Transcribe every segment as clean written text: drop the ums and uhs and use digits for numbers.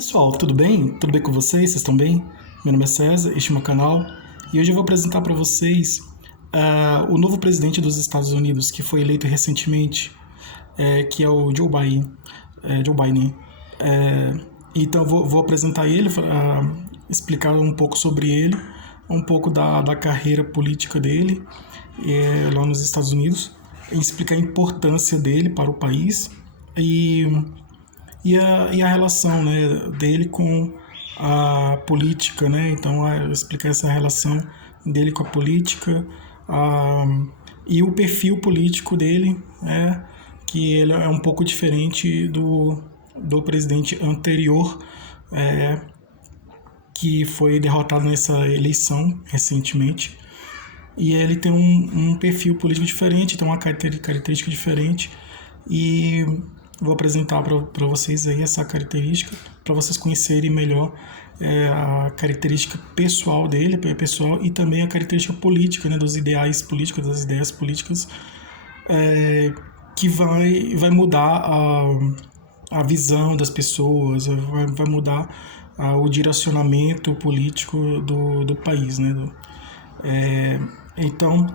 Pessoal, tudo bem? Tudo bem com vocês? Vocês estão bem? Meu nome é César, este é o meu canal e hoje eu vou apresentar para vocês o novo presidente dos Estados Unidos que foi eleito recentemente, que é o Joe Biden. Joe Biden. Então eu vou apresentar ele, explicar um pouco sobre ele, um pouco da carreira política dele lá nos Estados Unidos, e explicar a importância dele para o país e e a relação, né, dele com a política, né? Então, explicar essa relação dele com a política, a, e o perfil político dele, né, que ele é um pouco diferente do presidente anterior, é, que foi derrotado nessa eleição recentemente. E ele tem um perfil político diferente, tem uma característica diferente. E vou apresentar para vocês aí essa característica, para vocês conhecerem melhor a característica pessoal dele, pessoal, e também a característica política, né, dos ideais políticos, das ideias políticas, que vai mudar a visão das pessoas, vai mudar o direcionamento político do país, né? Então,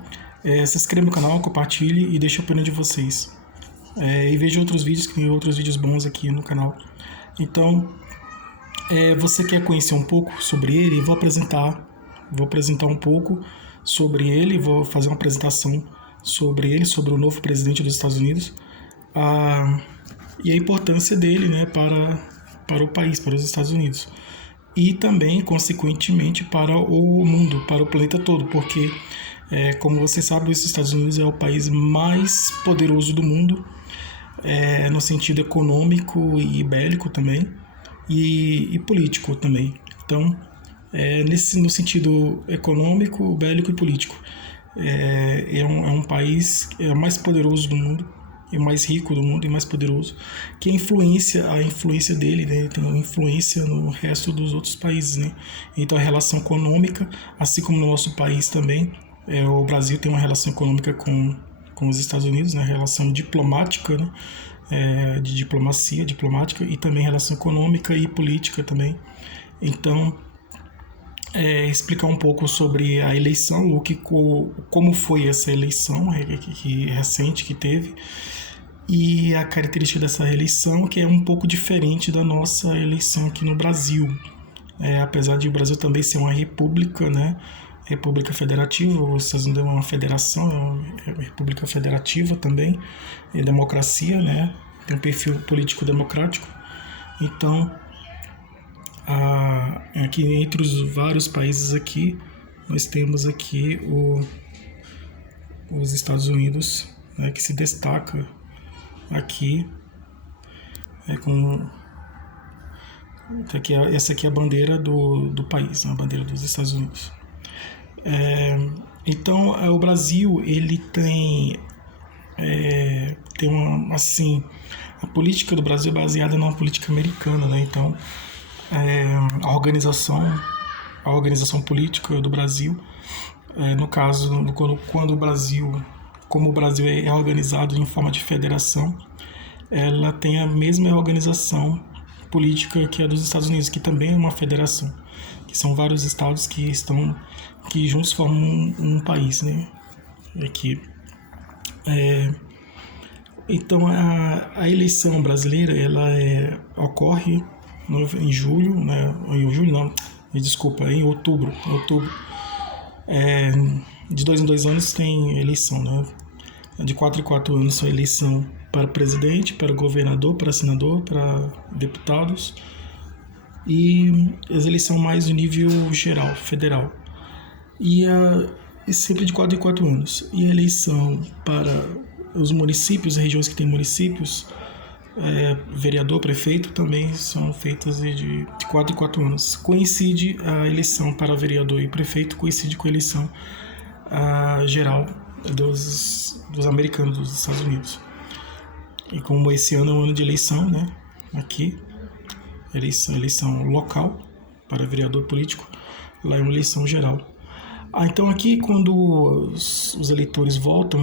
se inscreva no canal, compartilhe e deixe a opinião de vocês. E veja outros vídeos, que tem outros vídeos bons aqui no canal. Então, você quer conhecer um pouco sobre ele? Vou apresentar um pouco sobre ele, vou fazer uma apresentação sobre ele, sobre o novo presidente dos Estados Unidos, e a importância dele, né, para o país, para os Estados Unidos. E também, consequentemente, para o mundo, para o planeta todo, porque, como vocês sabem, os Estados Unidos é o país mais poderoso do mundo, no sentido econômico e bélico também, e político também. Então, no sentido econômico, bélico e político, é um país mais poderoso do mundo, e mais rico do mundo e mais poderoso, que a influência dele, né, tem influência no resto dos outros países, né? Então a relação econômica, assim como no nosso país também, o Brasil tem uma relação econômica com os Estados Unidos, né, relação diplomática, né, de diplomacia diplomática, e também relação econômica e política também. Então, explicar um pouco sobre a eleição, como foi essa eleição recente que teve, e a característica dessa eleição, que é um pouco diferente da nossa eleição aqui no Brasil. Apesar de o Brasil também ser uma república, né, república federativa, os Estados Unidos é uma federação, é uma república federativa também, é democracia, né, tem um perfil político democrático. Então, aqui entre os vários países aqui, nós temos aqui os Estados Unidos, né, que se destaca aqui, essa aqui é a bandeira do país, a bandeira dos Estados Unidos. Então, o Brasil, ele tem assim, a política do Brasil é baseada numa política americana, né? Então, a organização política do Brasil, no caso, quando o Brasil, como o Brasil é organizado em forma de federação, ela tem a mesma organização política que a dos Estados Unidos, que também é uma federação, que são vários estados que juntos formam um país, né? Aqui. Então, a eleição brasileira, ela ocorre em julho, né? Em julho não, desculpa, em outubro. De 2 em 2 anos tem eleição, né? De 4 em 4 anos são eleição para presidente, para governador, para senador, para deputados, e as eleições mais no nível geral, federal. E sempre de 4 em 4 anos. E a eleição para os municípios, regiões que têm municípios, vereador, prefeito, também são feitas de 4 em 4 anos. Coincide a eleição para vereador e prefeito, coincide com a eleição geral dos americanos, dos Estados Unidos. E como esse ano é um ano de eleição, né, aqui, eleição local para vereador político, lá é uma eleição geral. Então aqui, quando os eleitores votam,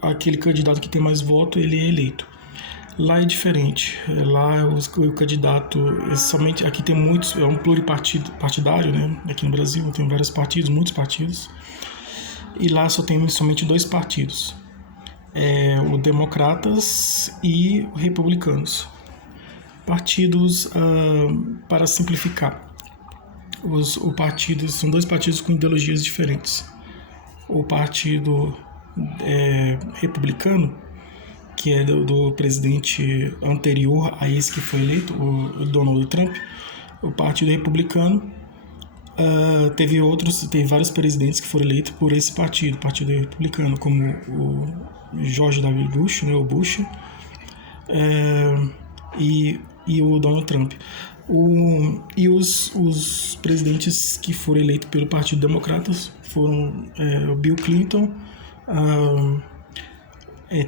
aquele candidato que tem mais voto, ele é eleito. Lá é diferente. Lá o candidato somente aqui tem muitos, é um pluripartidário, né? Aqui no Brasil tem vários partidos, muitos partidos. E lá só tem somente 2 partidos. O Democratas e o Republicanos. Partidos, para simplificar, o partido são 2 partidos com ideologias diferentes. O partido republicano, que é do presidente anterior a esse que foi eleito, o Donald Trump. O partido republicano teve vários presidentes que foram eleitos por esse partido republicano, como o George W. Bush, né, o Bush, e o Donald Trump. E os presidentes que foram eleitos pelo Partido Democrata foram o Bill Clinton.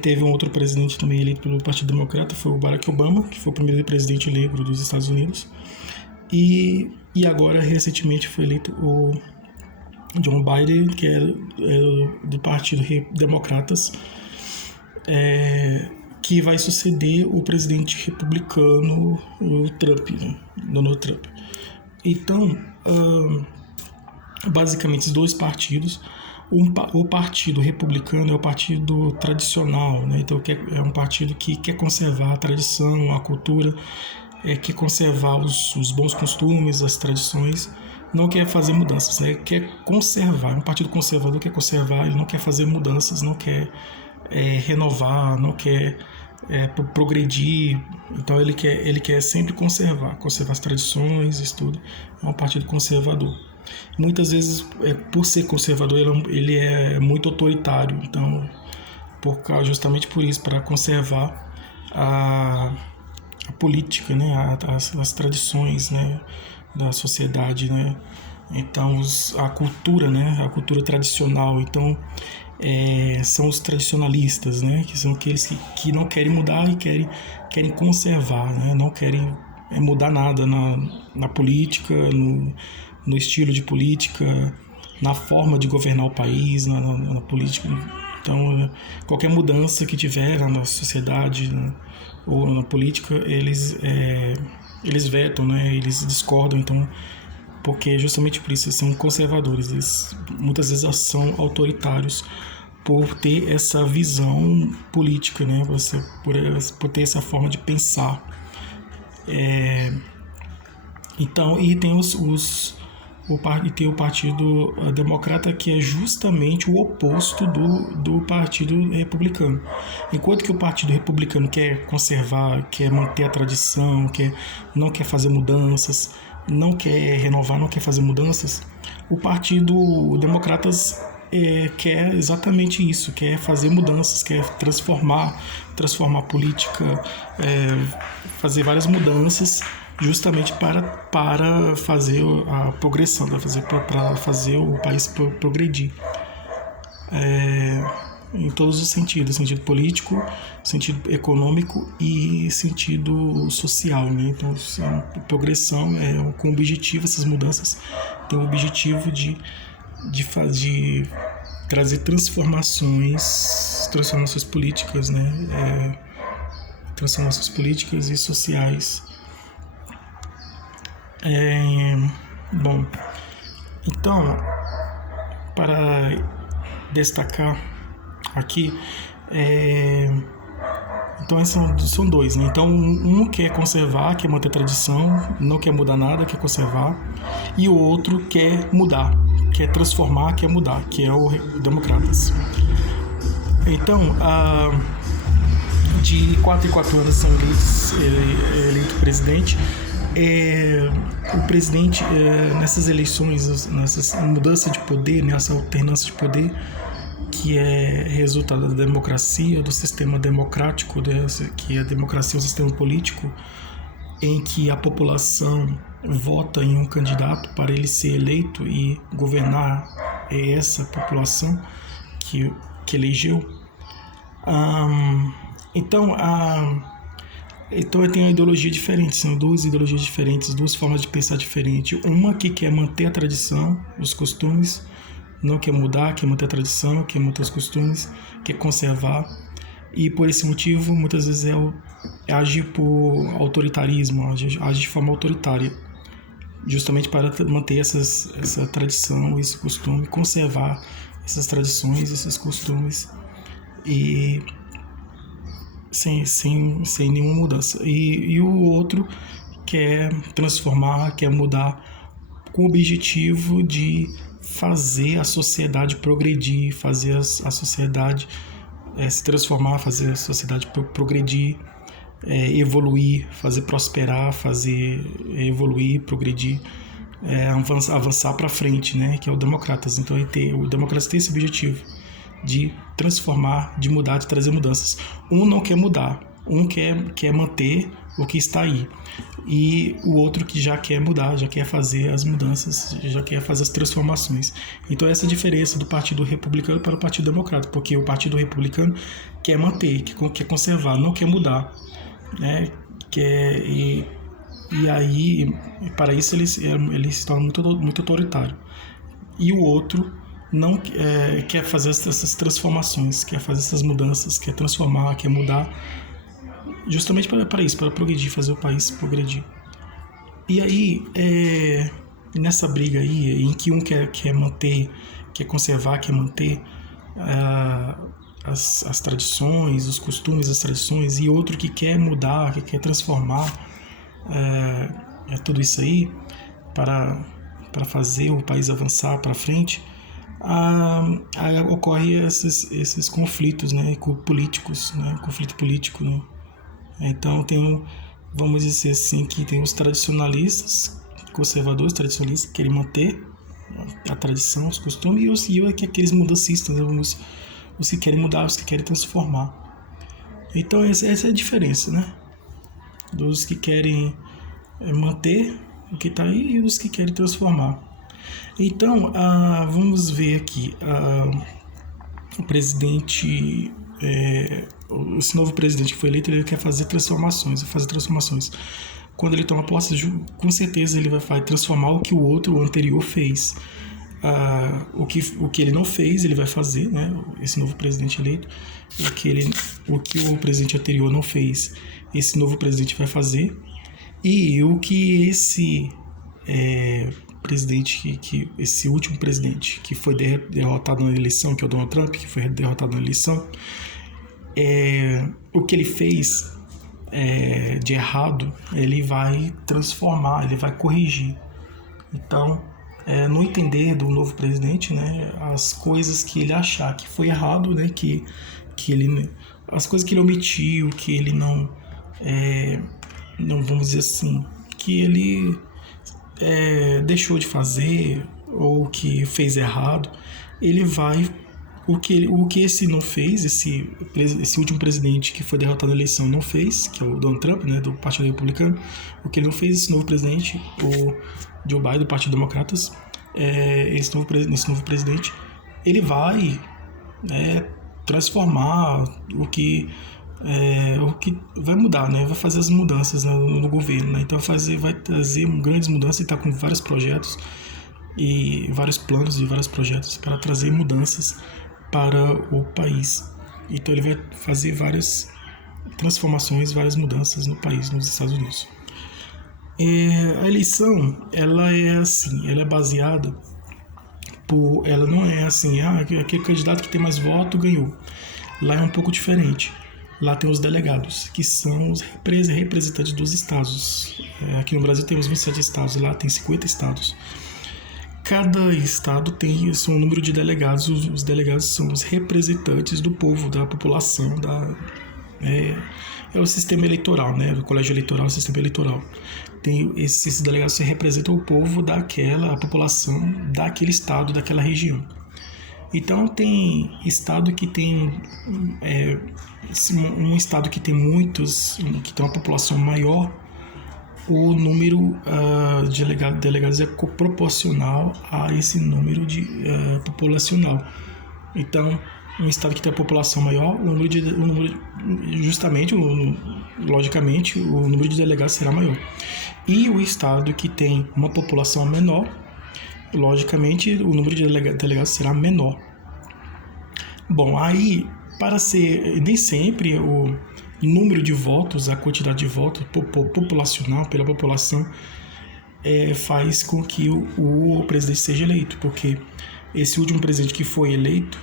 Teve um outro presidente também eleito pelo Partido Democrata, foi o Barack Obama, que foi o primeiro presidente negro dos Estados Unidos. E agora, recentemente, foi eleito o John Biden, que é do Partido Democratas, que vai suceder o presidente republicano, o Trump, né? Donald Trump. Então, basicamente, esses 2 partidos. O partido republicano é o partido tradicional, né? Então é um partido que quer conservar a tradição, a cultura, quer conservar os bons costumes, as tradições, não quer fazer mudanças, né? Quer conservar. É um partido conservador, quer conservar, ele não quer fazer mudanças, não quer renovar, não quer progredir. Então ele quer sempre conservar as tradições, isso tudo. É um partido conservador. Muitas vezes, por ser conservador, ele é muito autoritário. Então, justamente por isso, para conservar a política, né, as tradições, né, da sociedade, né. Então, a cultura, né, a cultura tradicional. Então, são os tradicionalistas, né, que são aqueles que não querem mudar e querem conservar, né, não querem mudar nada na política, no estilo de política, na forma de governar o país, na política. Então, qualquer mudança que tiver na sociedade, né, ou na política, eles vetam, né, eles discordam. Então, porque justamente por isso eles são conservadores, eles muitas vezes são autoritários por ter essa visão política, né, por ter essa forma de pensar. Então, e tem tem o Partido Democrata, que é justamente o oposto do Partido Republicano. Enquanto que o Partido Republicano quer conservar, quer manter a tradição, não quer fazer mudanças, não quer renovar, não quer fazer mudanças, o Partido Democratas quer exatamente isso, quer fazer mudanças, quer transformar a política, fazer várias mudanças, justamente para fazer a progressão, para fazer o país progredir. Em todos os sentidos, sentido político, sentido econômico e sentido social, né? Então, a progressão com o objetivo, essas mudanças têm o objetivo de trazer transformações políticas, né? Transformações políticas e sociais. Bom, então, para destacar aqui, então são 2, né? Então um quer conservar, quer manter a tradição, não quer mudar nada, quer conservar, e o outro quer mudar, quer transformar, quer mudar, que é o Democratas. Então, de 4 em 4 anos são eleito presidente. O presidente, nessas eleições, nessa mudança de poder, nessa alternância de poder, que é resultado da democracia, do sistema democrático, que a democracia é um sistema político em que a população vota em um candidato para ele ser eleito e governar essa população que elegeu. Então tem uma ideologia diferente, são 2 ideologias diferentes, 2 formas de pensar diferentes. Uma que quer manter a tradição, os costumes, não quer mudar, quer manter a tradição, quer manter os costumes, quer conservar. e por esse motivo muitas vezes agir por autoritarismo, agir de forma autoritária, justamente para manter essa tradição, esse costume, conservar essas tradições, esses costumes, e sem nenhuma mudança. E o outro quer transformar, quer mudar, com o objetivo de fazer a sociedade progredir, fazer a sociedade se transformar, fazer a sociedade progredir, evoluir, fazer prosperar, fazer evoluir, progredir, avançar para frente, né? Que é o Democratas. Então o Democratas tem esse objetivo de transformar, de mudar, de trazer mudanças. Um não quer mudar, um quer manter o que está aí, e o outro que já quer mudar, já quer fazer as mudanças, já quer fazer as transformações. Então essa é a diferença do Partido Republicano para o Partido Democrata, porque o Partido Republicano quer manter, quer conservar, não quer mudar, né? E aí, para isso ele se torna muito autoritário. E o outro não quer fazer essas transformações, quer fazer essas mudanças, quer transformar, quer mudar, justamente para isso, para progredir, fazer o país progredir. E aí, nessa briga aí, em que um quer manter, quer conservar, quer manter as tradições, os costumes, as tradições, e outro que quer mudar, que quer transformar tudo isso aí para fazer o país avançar para frente, ocorre esses conflitos, né, políticos, né, conflito político, né? Então vamos dizer assim, que tem os tradicionalistas, conservadores tradicionalistas, que querem manter a tradição, os costumes, e aqueles mudancistas, né, os que querem mudar, os que querem transformar. Então essa é a diferença, né? Dos que querem manter o que está aí e dos que querem transformar. Então, vamos ver aqui, o presidente, esse novo presidente que foi eleito, ele quer fazer transformações. Quando ele toma posse, com certeza ele vai transformar o que o anterior fez. O que ele não fez, ele vai fazer, né? Esse novo presidente eleito, o que o presidente anterior não fez, esse novo presidente vai fazer. E o que esse presidente, esse último presidente que foi derrotado na eleição, que é o Donald Trump, que foi derrotado na eleição, o que ele fez de errado, ele vai transformar, ele vai corrigir. Então, no entender do novo presidente, né, as coisas que ele achar que foi errado, né, que ele, as coisas que ele omitiu, que ele não vamos dizer assim, que ele deixou de fazer ou que fez errado, ele vai, o que esse não fez, esse último presidente que foi derrotado na eleição não fez, que é o Donald Trump, né, do Partido Republicano, o que ele não fez, esse novo presidente, o Joe Biden, do Partido Democratas, esse novo presidente, ele vai transformar o que vai mudar, né? Vai fazer as mudanças no governo, né? Então vai trazer grandes mudanças, e está com vários projetos e vários planos e vários projetos para trazer mudanças para o país. Então ele vai fazer várias transformações, várias mudanças no país, nos Estados Unidos. A eleição, ela é baseada ela não é assim, aquele candidato que tem mais voto ganhou. Lá é um pouco diferente. Lá tem os delegados, que são os representantes dos estados. Aqui no Brasil temos 27 estados, lá tem 50 estados. Cada estado tem um número de delegados. Os delegados são os representantes do povo, da população, é o sistema eleitoral, né? O colégio eleitoral, o sistema eleitoral. Esses delegados que representam o povo a população daquele estado, daquela região. Então tem estado que tem um estado que tem que tem uma população maior, o número de delegados é proporcional a esse número populacional. Então, um estado que tem a população maior, logicamente, o número de delegados será maior. E o estado que tem uma população menor, logicamente, o número de delegados será menor. Bom, aí para ser, nem sempre o número de votos, a quantidade de votos populacional pela população faz com que o presidente seja eleito, porque esse último presidente que foi eleito,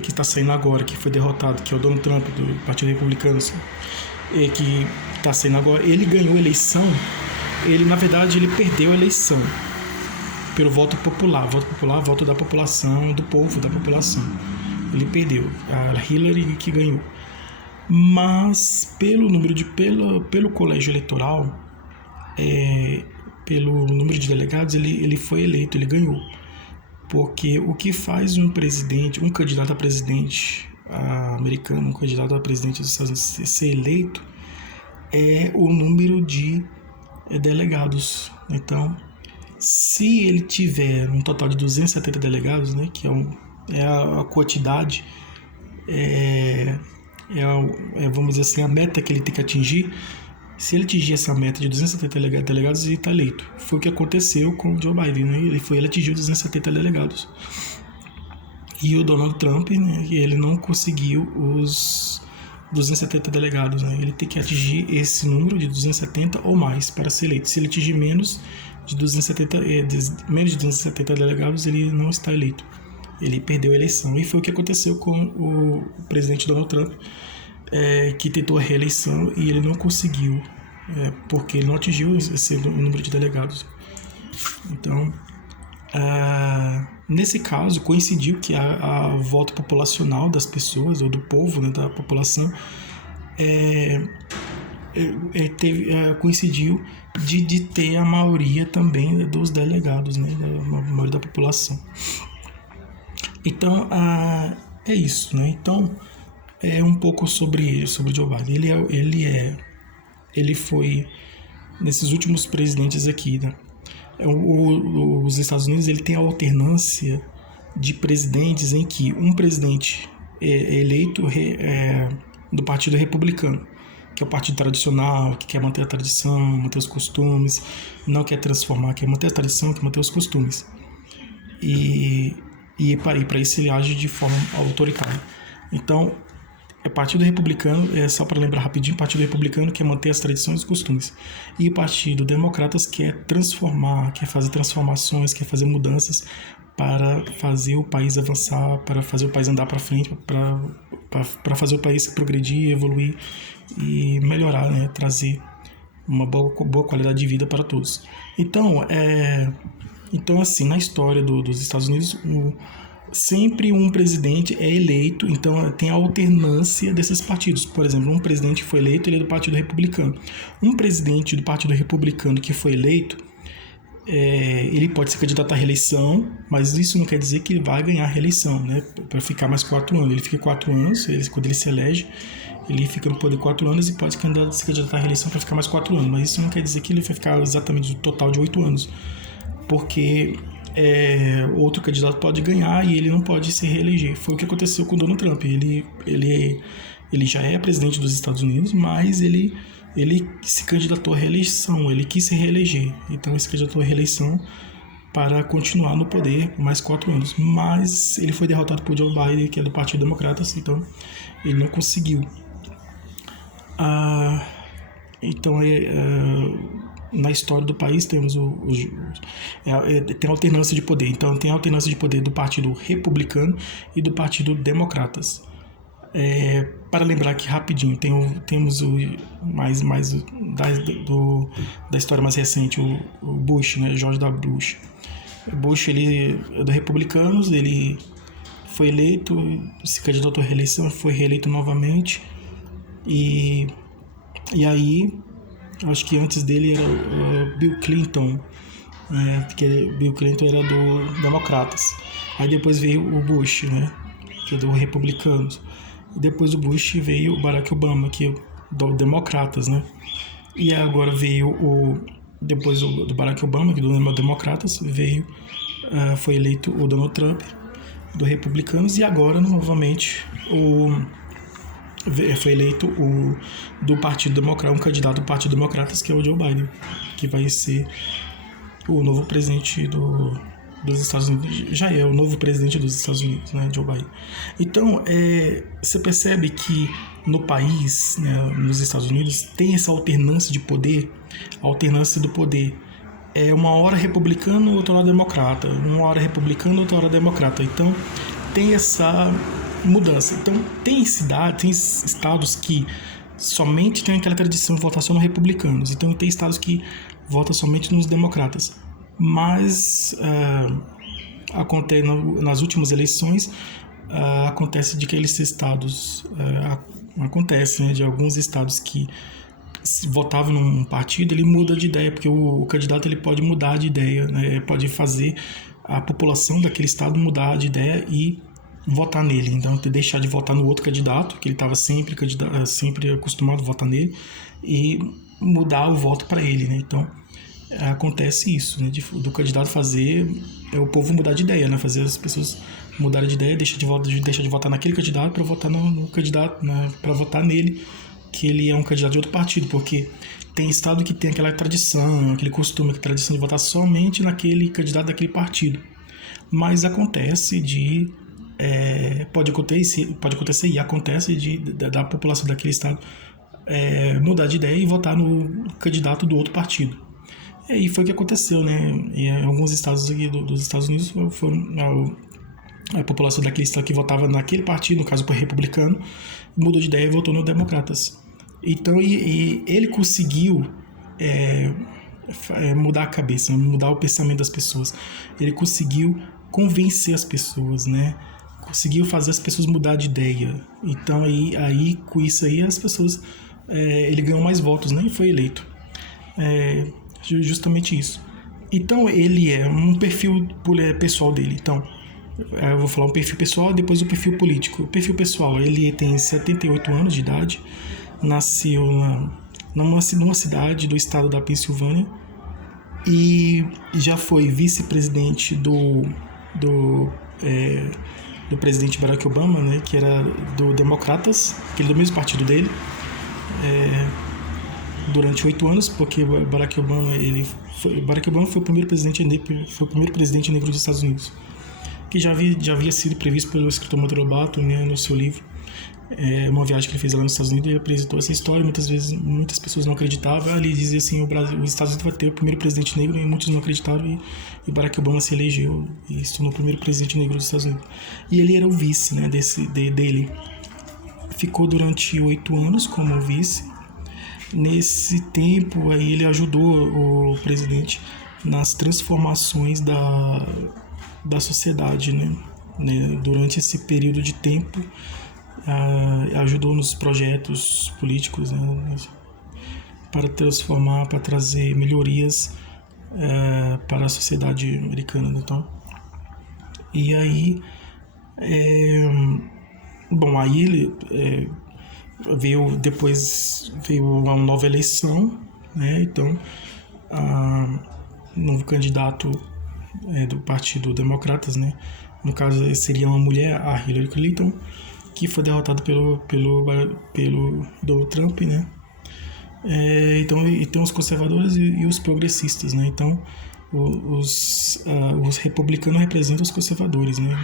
que está saindo agora, que foi derrotado, que é o Donald Trump do Partido Republicano, que está saindo agora, ele ganhou a eleição, na verdade ele perdeu a eleição pelo voto popular, voto da população, do povo, da população. Ele perdeu, a Hillary que ganhou. Mas pelo colégio eleitoral, pelo número de delegados, ele foi eleito, ele ganhou. Porque o que faz um candidato a presidente americano, um candidato a presidente dos Estados Unidos ser eleito é o número de delegados. Então, se ele tiver um total de 270 delegados, né, que é a quantidade, vamos dizer assim, a meta que ele tem que atingir. Se ele atingir essa meta de 270 delegados, ele está eleito. Foi o que aconteceu com o Joe Biden, né? Ele atingiu 270 delegados. E o Donald Trump, né, ele não conseguiu os 270 delegados, né? Ele tem que atingir esse número de 270 ou mais para ser eleito. Se ele atingir menos de 270 delegados, ele não está eleito. Ele perdeu a eleição. E foi o que aconteceu com o presidente Donald Trump, que tentou a reeleição e ele não conseguiu, porque ele não atingiu esse número de delegados. Então, nesse caso, coincidiu que a voto populacional das pessoas, ou do povo, né, da população, coincidiu de ter a maioria também dos delegados, né, a maioria da população. Então, é isso, né? Então, um pouco sobre Joe Biden. Ele foi, nesses últimos presidentes aqui, né? Os Estados Unidos, ele tem a alternância de presidentes em que um presidente é eleito do Partido Republicano, que é o partido tradicional, que quer manter a tradição, manter os costumes, não quer transformar, quer manter a tradição, quer manter os costumes. E para isso ele age de forma autoritária. Então, Partido Republicano, só para lembrar rapidinho, Partido Republicano quer manter as tradições e os costumes. E o Partido Democratas quer transformar, quer fazer transformações, quer fazer mudanças para fazer o país avançar, para fazer o país andar para frente, para fazer o país progredir, evoluir e melhorar, né? Trazer uma boa qualidade de vida para todos. Então, assim, na história dos Estados Unidos, sempre um presidente é eleito, então tem a alternância desses partidos. Por exemplo, um presidente que foi eleito, ele é do Partido Republicano. Um presidente do Partido Republicano que foi eleito, ele pode se candidatar à reeleição, mas isso não quer dizer que ele vai ganhar a reeleição, né? Para ficar mais 4 anos. Ele fica 4 anos, quando ele se elege, ele fica no poder 4 anos e pode se candidatar à reeleição para ficar mais 4 anos. Mas isso não quer dizer que ele vai ficar exatamente o total de 8 anos, porque outro candidato pode ganhar e ele não pode se reeleger. Foi o que aconteceu com o Donald Trump. Ele já é presidente dos Estados Unidos, mas ele se candidatou à reeleição, ele quis se reeleger. Então ele se candidatou à reeleição para continuar no poder por mais 4 anos. Mas ele foi derrotado por Joe Biden, que é do Partido Democrata, então ele não conseguiu. Então, na história do país temos tem alternância de poder. Então tem alternância de poder do Partido Republicano e do Partido Democratas. Para lembrar aqui rapidinho, temos o mais da história mais recente, o Bush, né, George W. Bush. Bush, ele é do Republicanos, ele foi eleito, se candidatou à reeleição, foi reeleito novamente, e aí acho que antes dele era o Bill Clinton, porque Bill Clinton era do Democratas. Aí depois veio o Bush, né, que é do Republicanos. E depois do Bush veio o Barack Obama, que é do Democratas, né. E agora veio depois do Barack Obama, que é do Democratas, foi eleito o Donald Trump, do Republicanos, e agora novamente foi eleito do Partido Democrata, um candidato do Partido Democratas, que é o Joe Biden, que vai ser o novo presidente dos Estados Unidos, já é o novo presidente dos Estados Unidos, né, Joe Biden. Então, você percebe que no país, né, nos Estados Unidos, tem essa alternância de poder, a alternância do poder. É uma hora republicano, outra hora democrata, uma hora republicano, outra hora democrata. Então, tem essa mudança. Então, tem estados que somente tem aquela tradição de votar só nos republicanos. Então, tem estados que votam somente nos democratas. Mas acontece nas últimas eleições, acontece de que aqueles estados acontece, né, de alguns estados que votavam num partido, ele muda de ideia, porque o candidato ele pode mudar de ideia, né, pode fazer a população daquele estado mudar de ideia e votar nele. Então, deixar de votar no outro candidato, que ele estava sempre acostumado a votar nele, e mudar o voto para ele, né? Então, acontece isso, né, do candidato fazer o povo mudar de ideia, né, fazer as pessoas mudarem de ideia, deixar de votar naquele candidato para votar no candidato, né, para votar nele, que ele é um candidato de outro partido, porque tem estado que tem aquela tradição, aquele costume, aquela tradição de votar somente naquele candidato daquele partido. Mas acontece pode acontecer e acontece da população daquele estado mudar de ideia e votar no candidato do outro partido. E foi o que aconteceu, né? Em alguns estados aqui dos Estados Unidos, a população daquele estado que votava naquele partido, no caso por republicano, mudou de ideia e votou no democratas. Então, e ele conseguiu mudar a cabeça, mudar o pensamento das pessoas. Ele conseguiu convencer as pessoas, né? Conseguiu fazer as pessoas mudar de ideia. Então, aí com isso aí, as pessoas... ele ganhou mais votos, né? E foi eleito. Justamente isso. Então, ele é um perfil pessoal dele. Então, eu vou falar um perfil pessoal, depois o perfil político. O perfil pessoal, ele tem 78 anos de idade, nasceu numa cidade do estado da Pensilvânia e já foi vice-presidente do presidente Barack Obama, né, que era do Democratas, que ele é do mesmo partido dele, durante 8 anos, porque Barack Obama foi o primeiro presidente negro dos Estados Unidos, que já havia sido previsto pelo escritor Monteiro Lobato, né, no seu livro. Uma viagem que ele fez lá nos Estados Unidos, ele apresentou essa história. Muitas pessoas não acreditavam. Ele dizia assim: os Estados Unidos vai ter o primeiro presidente negro, e muitos não acreditaram, e Barack Obama se elegeu e se tornou o primeiro presidente negro dos Estados Unidos. E ele era o vice, né, dele. Ficou durante 8 anos como vice. Nesse tempo aí ele ajudou o presidente nas transformações da sociedade, né? Durante esse período de tempo, ajudou nos projetos políticos, né? Para transformar, para trazer melhorias para a sociedade americana. Então, e aí, aí ele veio uma nova eleição, né? Então, novo candidato do Partido Democratas, né? No caso, seria uma mulher, a Hillary Clinton, que foi derrotado pelo Donald Trump, né? Então, e tem os conservadores e os progressistas, né? Então, os republicanos representam os conservadores, né?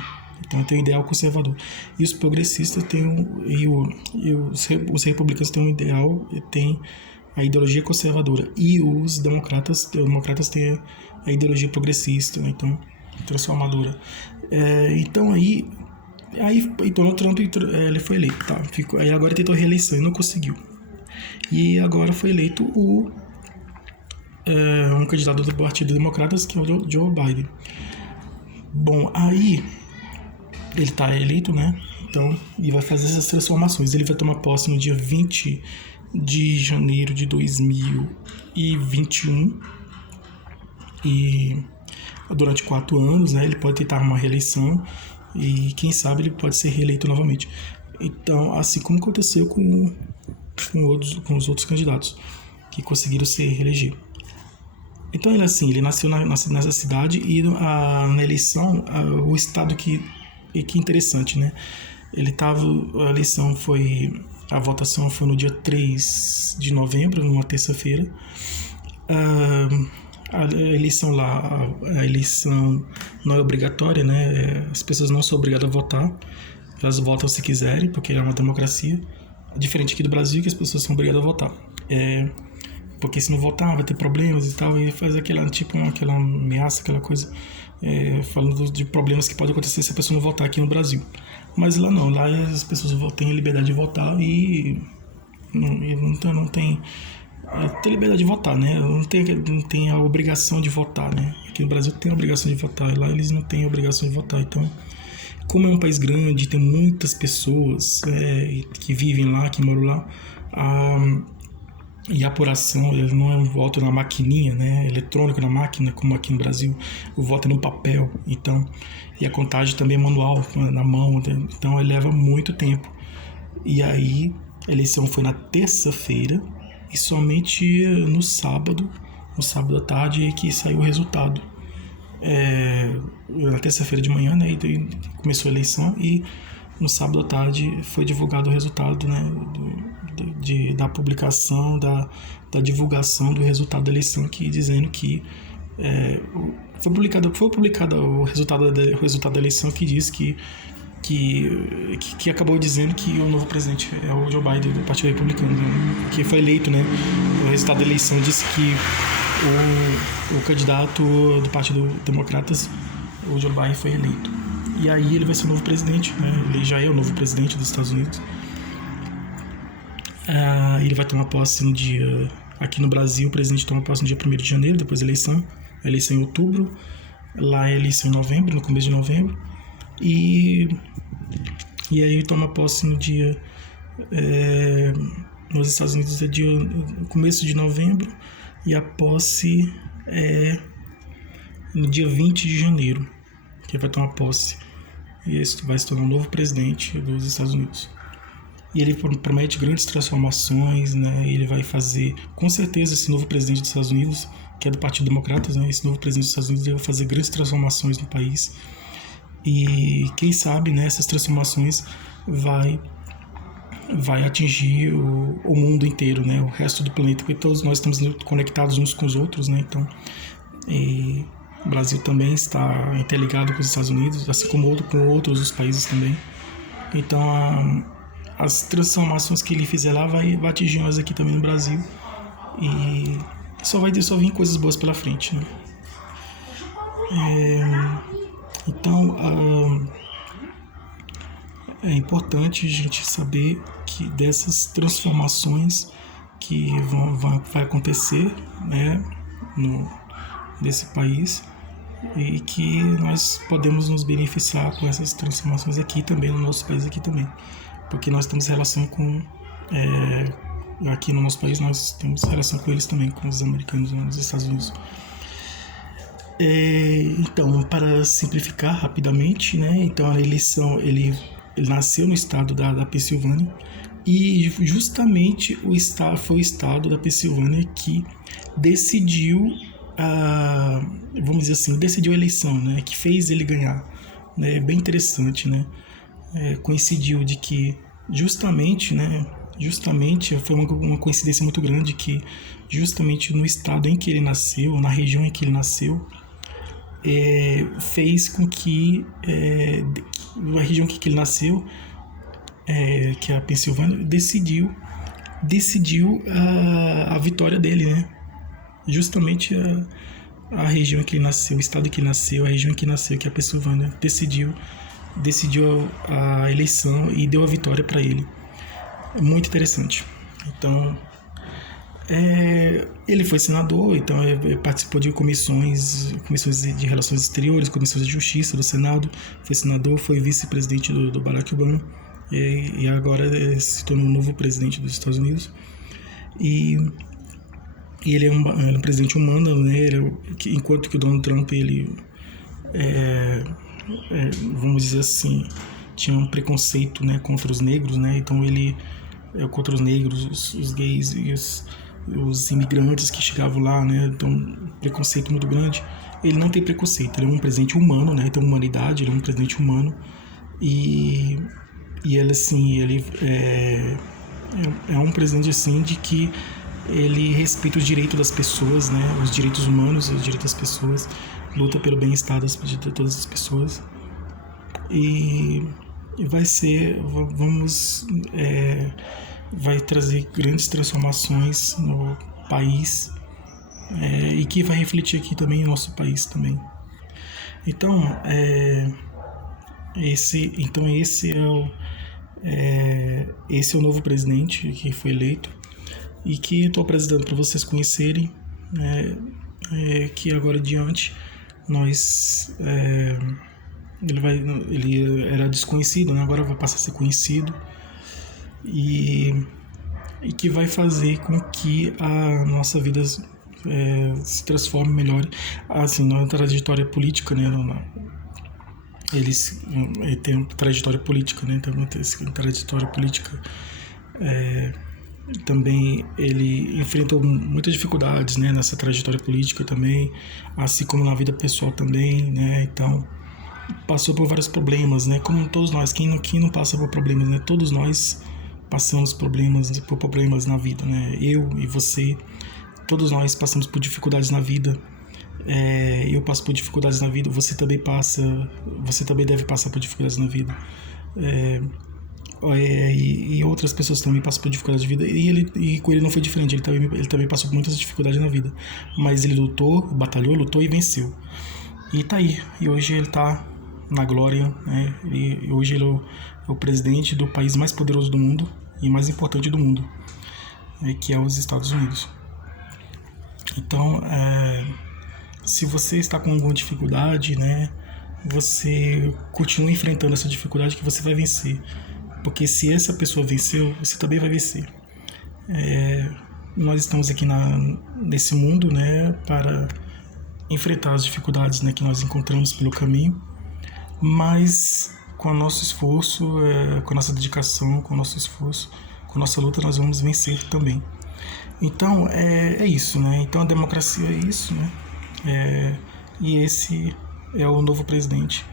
Então, tem o ideal conservador. E os progressistas os republicanos têm um ideal, tem a ideologia conservadora. E os democratas têm a ideologia progressista, né? Então, transformadora. Então, Donald Trump ele foi eleito, tá? Aí agora ele tentou reeleição e não conseguiu. E agora foi eleito um candidato do Partido Democratas, que é o Joe Biden. Bom, aí ele está eleito, né? Então, e vai fazer essas transformações. Ele vai tomar posse no dia 20 de janeiro de 2021. E durante 4 anos, né? Ele pode tentar uma reeleição. E quem sabe ele pode ser reeleito novamente. Então, assim como aconteceu com os outros candidatos que conseguiram se reeleger. Então, ele nasceu nessa cidade e na eleição, o estado que interessante, né? A votação foi no dia 3 de novembro, numa terça-feira. a eleição lá, a eleição não é obrigatória, né? As pessoas não são obrigadas a votar, elas votam se quiserem, porque é uma democracia. Diferente aqui do Brasil, que as pessoas são obrigadas a votar. Porque se não votar vai ter problemas e tal, e faz aquela ameaça, aquela coisa, falando de problemas que podem acontecer se a pessoa não votar aqui no Brasil. Mas lá não, lá as pessoas têm a liberdade de votar e não tem liberdade de votar, né? Não tem a obrigação de votar, né? Aqui no Brasil tem a obrigação de votar, e lá eles não têm a obrigação de votar. Então, como é um país grande, tem muitas pessoas que vivem lá, que moram lá, e a apuração não é um voto na maquininha, né, eletrônico na máquina, como aqui no Brasil, o voto é no papel, então, e a contagem também é manual, na mão, então leva muito tempo. E aí, a eleição foi na terça-feira, e somente no sábado à tarde, que saiu o resultado. Na terça-feira de manhã, né, e começou a eleição, e no sábado à tarde foi divulgado o resultado, né, da publicação, da divulgação do resultado da eleição, dizendo que foi publicado o resultado da eleição, que diz que acabou dizendo que o novo presidente é o Joe Biden, do Partido Republicano, né, que foi eleito, né. O resultado da eleição disse que o candidato do Partido Democratas, o Joe Biden, foi eleito. E aí ele vai ser o novo presidente, né? Ele já é o novo presidente dos Estados Unidos. Ele vai tomar posse no dia... Aqui no Brasil, o presidente toma posse no dia 1º de janeiro, depois da eleição. A eleição em outubro. Lá é a eleição em novembro, no começo de novembro. E aí ele toma posse no dia... nos Estados Unidos é no começo de novembro. E a posse é no dia 20 de janeiro, que ele vai tomar posse. E esse vai se tornar o novo presidente dos Estados Unidos. E ele promete grandes transformações, né? Ele vai fazer, com certeza, esse novo presidente dos Estados Unidos, que é do Partido Democratas, né? Esse novo presidente dos Estados Unidos, ele vai fazer grandes transformações no país. E quem sabe, né, essas transformações vai atingir o mundo inteiro, né? O resto do planeta, porque todos nós estamos conectados uns com os outros, né? Então, o Brasil também está interligado com os Estados Unidos, assim como com outros dos países também. Então, as transformações que ele fizer lá vai atingir nós aqui também no Brasil. E só vir coisas boas pela frente, né? Então, é importante a gente saber que dessas transformações que vai acontecer, né, nesse país, e que nós podemos nos beneficiar com essas transformações aqui também, no nosso país aqui também, porque nós temos relação com aqui no nosso país, nós temos relação com eles também, com os americanos, né, nos Estados Unidos. Então, para simplificar rapidamente, né, então a eleição, ele nasceu no estado da Pensilvânia, e justamente foi o estado da Pensilvânia que decidiu, vamos dizer assim, decidiu a eleição, né, que fez ele ganhar. É bem interessante, né? Coincidiu de que justamente foi uma coincidência muito grande que justamente no estado em que ele nasceu, na região em que ele nasceu, fez com que a região em que ele nasceu, que é a Pensilvânia, decidiu a vitória dele, né? Justamente a região em que ele nasceu, o estado em que ele nasceu, a região em que ele nasceu, que é a Pensilvânia, decidiu a eleição e deu a vitória para ele. Muito interessante. Então, ele foi senador, então ele participou de comissões de relações exteriores, comissões de justiça do Senado, foi senador, foi vice-presidente do Barack Obama, e agora se tornou o novo presidente dos Estados Unidos. E ele é um presidente humano, né? Enquanto que o Donald Trump, ele vamos dizer assim, tinha um preconceito, né, contra os negros, né? Então ele contra os negros, os gays e os imigrantes que chegavam lá, né? Então, um preconceito muito grande. Ele não tem preconceito, ele é um presidente humano, né? Então, humanidade, ele é um presidente humano. E ele, assim, ele é um presidente, assim, de que ele respeita os direitos das pessoas, né? Os direitos humanos, os direitos das pessoas, luta pelo bem-estar de todas as pessoas. E vai ser, vai trazer grandes transformações no país, e que vai refletir aqui também no nosso país também. Então, esse é o novo presidente que foi eleito e que estou apresentando para vocês conhecerem, né, que agora adiante nós ele era desconhecido, né, agora vai passar a ser conhecido e que vai fazer com que a nossa vida se transforme, melhore, assim, na trajetória política, né, eles têm uma trajetória política, né? Então, trajetória política, também ele enfrentou muitas dificuldades, né, nessa trajetória política também, assim como na vida pessoal também, né? Então passou por vários problemas, né? Como todos nós, quem não passa por problemas, né? Todos nós passamos por problemas na vida, né? Eu e você, todos nós passamos por dificuldades na vida. Eu passo por dificuldades na vida, você também deve passar por dificuldades na vida, e outras pessoas também passam por dificuldades de vida, e com ele não foi diferente, ele também passou por muitas dificuldades na vida, mas ele lutou e venceu, e tá aí, e hoje ele tá na glória, né? E hoje ele é o presidente do país mais poderoso do mundo e mais importante do mundo, que é os Estados Unidos. Então, se você está com alguma dificuldade, né, você continua enfrentando essa dificuldade, que você vai vencer. Porque se essa pessoa venceu, você também vai vencer. Nós estamos aqui nesse mundo, né, para enfrentar as dificuldades, né, que nós encontramos pelo caminho, mas com o nosso esforço, com a nossa dedicação, com o nosso esforço, com a nossa luta, nós vamos vencer também. Então, é isso, né? Então, a democracia é isso, né? E esse é o novo presidente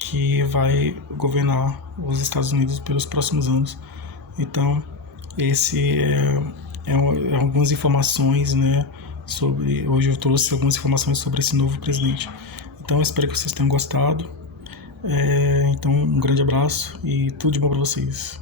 que vai governar os Estados Unidos pelos próximos anos. Então, esse é algumas informações, né, hoje eu trouxe algumas informações sobre esse novo presidente. Então, eu espero que vocês tenham gostado. Então, um grande abraço e tudo de bom para vocês.